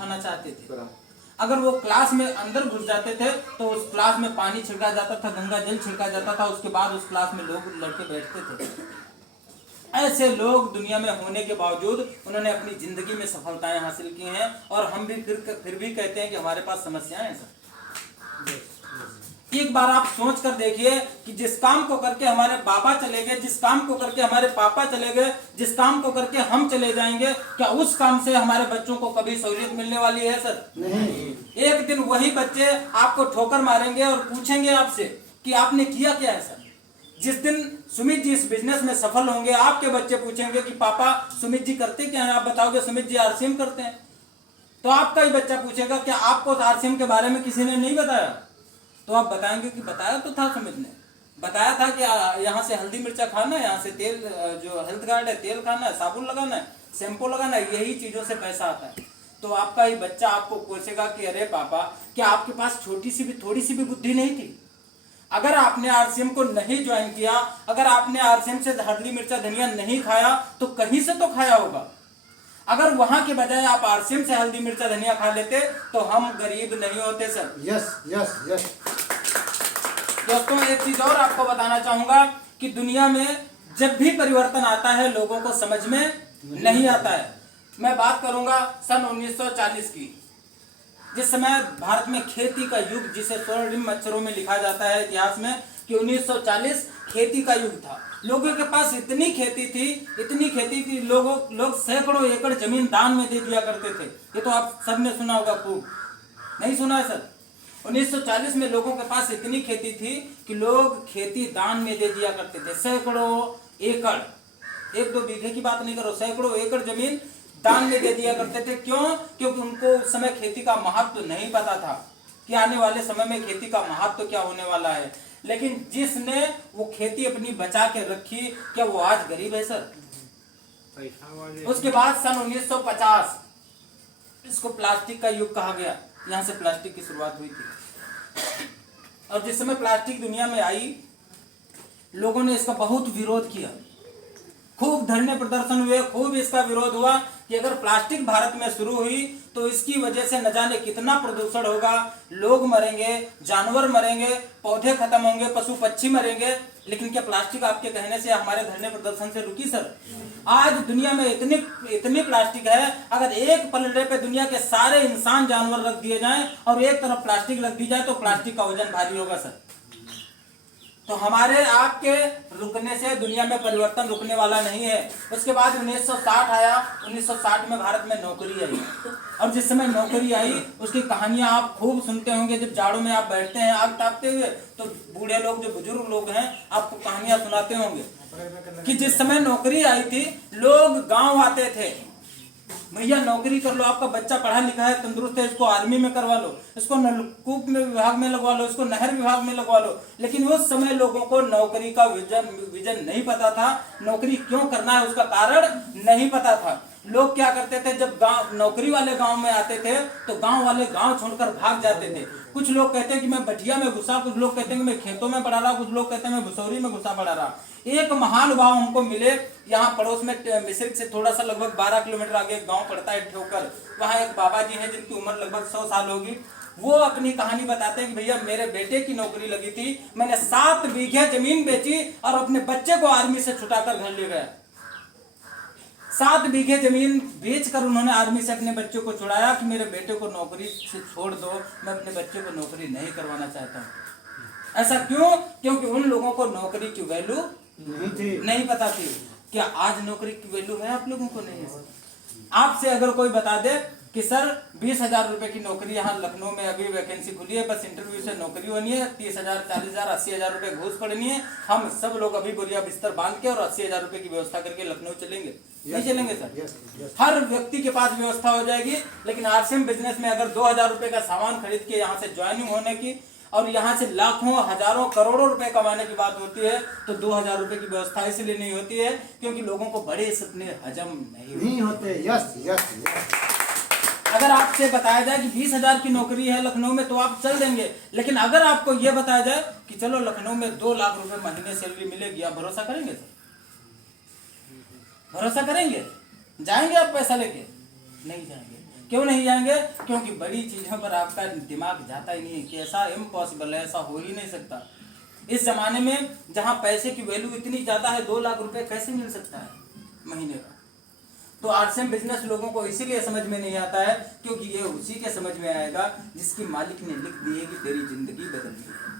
बिठाना चाहते थे। अगर वो क्लास में अंदर घुस जाते थे तो उस क्लास में पानी छिड़का जाता था, गंगा जल छिड़का जाता था, उसके बाद उस क्लास में लोग लड़के बैठते थे। ऐसे लोग दुनिया में होने के बावजूद उन्होंने अपनी जिंदगी में सफलताएं हासिल की हैं, और हम भी फिर भी कहते हैं कि हमारे पास समस्याएं हैं सर। एक बार आप सोच कर देखिए कि जिस काम को करके हमारे बाबा चले गए, जिस काम को करके हमारे पापा चले गए, जिस काम को करके हम चले जाएंगे, क्या उस काम से हमारे बच्चों को कभी सहूलियत मिलने वाली है सर? नहीं। एक दिन वही बच्चे आपको ठोकर मारेंगे और पूछेंगे आपसे कि आपने किया क्या है सर। जिस दिन सुमित जी इस बिजनेस में सफल होंगे, आपके बच्चे पूछेंगे कि पापा सुमित जी करते क्या हैं? आप बताओगे सुमित जी आरसीएम करते हैं। तो आपका ही बच्चा पूछेगा क्या आपको आरसीएम के बारे में किसी ने नहीं बताया? तो आप बताएंगे कि बताया तो था, सुमित ने बताया था कि यहाँ से हल्दी मिर्चा खाना है, यहाँ से तेल, जो हेल्थ कार्ड है, तेल खाना है, साबुन लगाना है, शैम्पू लगाना है, यही चीजों से पैसा आता है। तो आपका ही बच्चा आपको पूछेगा कि अरे पापा क्या आपके पास छोटी सी भी, थोड़ी सी भी बुद्धि नहीं थी? अगर आपने आरसीएम को नहीं ज्वाइन किया, अगर आपने आरसीएम से हल्दी मिर्चा धनिया नहीं खाया, तो कहीं से तो खाया होगा। अगर वहां के बजाय आप आरसीएम से हल्दी मिर्चा धनिया खा लेते तो हम गरीब नहीं होते सर। Yes yes yes. दोस्तों एक चीज और आपको बताना चाहूंगा कि दुनिया में जब भी परिवर्तन आता है लोगों को समझ में नहीं आता है। मैं बात करूंगा सन 1940 की, जिस समय भारत में खेती का युग, जिसे स्वर्णिम अक्षरों में लिखा जाता है इतिहास में कि 1940 खेती का युग था। लोगों के पास इतनी खेती थी, लोग सैकड़ों एकड़ जमीन दान में दे दिया करते थे। ये तो आप सबने सुना होगा, खूब नहीं सुना है सर? 1940 में लोगों के पास इतनी खेती थी कि लोग खेती दान में दे दिया करते थे। सैकड़ों एकड़, 1-2 बीघे की बात नहीं करो, सैकड़ों एकड़ जमीन दान में दे दिया करते थे। क्यों? क्योंकि उनको उस समय खेती का महत्व नहीं पता था कि आने वाले समय में खेती का महत्व क्या होने वाला है। लेकिन जिसने वो खेती अपनी बचा के रखी, क्या वो आज गरीब है सर? उसके बाद सन 1950 इसको प्लास्टिक का युग कहा गया। यहां से प्लास्टिक की शुरुआत हुई थी, और जिस समय प्लास्टिक दुनिया में आई, लोगों ने इसका बहुत विरोध किया, खूब धरने प्रदर्शन हुए, खूब इसका विरोध हुआ कि अगर प्लास्टिक भारत में शुरू हुई तो इसकी वजह से न जाने कितना प्रदूषण होगा, लोग मरेंगे, जानवर मरेंगे, पौधे खत्म होंगे, पशु पक्षी मरेंगे। लेकिन क्या प्लास्टिक आपके कहने से हमारे धरने प्रदर्शन से रुकी सर? आज दुनिया में इतनी प्लास्टिक है, अगर एक पलड़े पे दुनिया के सारे इंसान जानवर रख दिए जाएं और एक तरफ प्लास्टिक रख दी जाए तो प्लास्टिक का वजन भारी होगा सर। तो हमारे आपके रुकने से दुनिया में परिवर्तन रुकने वाला नहीं है। उसके बाद 1960 आया। 1960 में भारत में नौकरी आई, और जिस समय नौकरी आई उसकी कहानियां आप खूब सुनते होंगे। जब जाड़ों में आप बैठते हैं आग तापते हुए, तो बूढ़े लोग, जो बुजुर्ग लोग हैं, आपको कहानियां सुनाते होंगे कि जिस समय नौकरी आई थी, लोग गांव आते थे, भैया नौकरी कर लो, आपका बच्चा पढ़ा लिखा है, तंदुरुस्त है, इसको आर्मी में करवा लो, इसको नलकूप में विभाग में लगवा लो, इसको नहर विभाग में लगवा लो। लेकिन उस समय लोगों को नौकरी का विजन नहीं पता था, नौकरी क्यों करना है उसका कारण नहीं पता था। लोग क्या करते थे, जब गांव नौकरी वाले गांव में आते थे तो गांव वाले गांव छोड़कर भाग जाते थे। कुछ लोग कहते हैं कि मैं बटिया में घुसा, कुछ लोग कहते हैं कि मैं खेतों में पड़ा रहा, कुछ लोग कहते हैं मैं भुसौरी में घुसा पड़ा रहा। एक महानुभाव हमको मिले यहाँ पड़ोस में, मिश्रिक से थोड़ा सा लगभग 12 किलोमीटर आगे एक गांव पड़ता है ठोकर। वहाँ एक बाबा जी हैं जिनकी उम्र लगभग 100 साल होगी। वो अपनी कहानी बताते हैं कि भैया मेरे बेटे की नौकरी लगी थी, मैंने 7 बीघे जमीन बेची और अपने बच्चे को आर्मी से छुटाकर घर ले गया। 7 बीघे जमीन बेचकर उन्होंने आर्मी से अपने बच्चों को छुड़ाया कि मेरे बेटे को नौकरी से छोड़ दो, मैं अपने बच्चे को नौकरी नहीं करवाना चाहता हूँ। ऐसा क्यों? क्योंकि उन लोगों को नौकरी की वैल्यू नहीं पता थी। क्या आज नौकरी की वैल्यू है आप लोगों को? नहीं है। आपसे अगर कोई बता दे कि सर 20,000 रुपए की नौकरी यहाँ लखनऊ में अभी वैकेंसी खुली है, बस इंटरव्यू से नौकरी होनी है, 30,000, 40,000, 80,000 रुपए घूस पड़नी है, हम सब लोग अभी बोरिया बिस्तर बांध के और 80,000 रुपए की व्यवस्था करके लखनऊ चलेंगे? नहीं चलेंगे सर। हर व्यक्ति के पास व्यवस्था हो जाएगी। लेकिन आरसीएम बिजनेस में अगर 2,000 रुपए का सामान खरीद के यहाँ से ज्वाइनिंग होने की और यहाँ से लाखों, हजारों, करोड़ों रुपए कमाने की बात होती है, तो 2,000 रुपए की व्यवस्था इसलिए नहीं होती है क्योंकि लोगों को बड़े सपने हजम नहीं होते। Yes yes. अगर आपसे बताया जाए कि 20,000 की नौकरी है लखनऊ में तो आप चल देंगे। लेकिन अगर आपको यह बताया जाए कि चलो लखनऊ में 2 लाख रुपए महीने सैलरी मिलेगी, आप भरोसा करेंगे सर? भरोसा करेंगे? जाएंगे आप पैसा लेके? नहीं जाएंगे। क्यों नहीं जाएंगे? क्योंकि बड़ी चीज़ों पर आपका दिमाग जाता ही नहीं है कि ऐसा इम्पॉसिबल है, ऐसा हो ही नहीं सकता। इस ज़माने में जहाँ पैसे की वैल्यू इतनी ज़्यादा है, 2 लाख रुपए कैसे मिल सकता है महीने का? तो आरसीएम बिजनेस लोगों को इसीलिए समझ में नहीं आता है क्योंकि ये उसी के समझ में आएगा जिसकी मालिक ने लिख दी है कि तेरी जिंदगी बदल गई।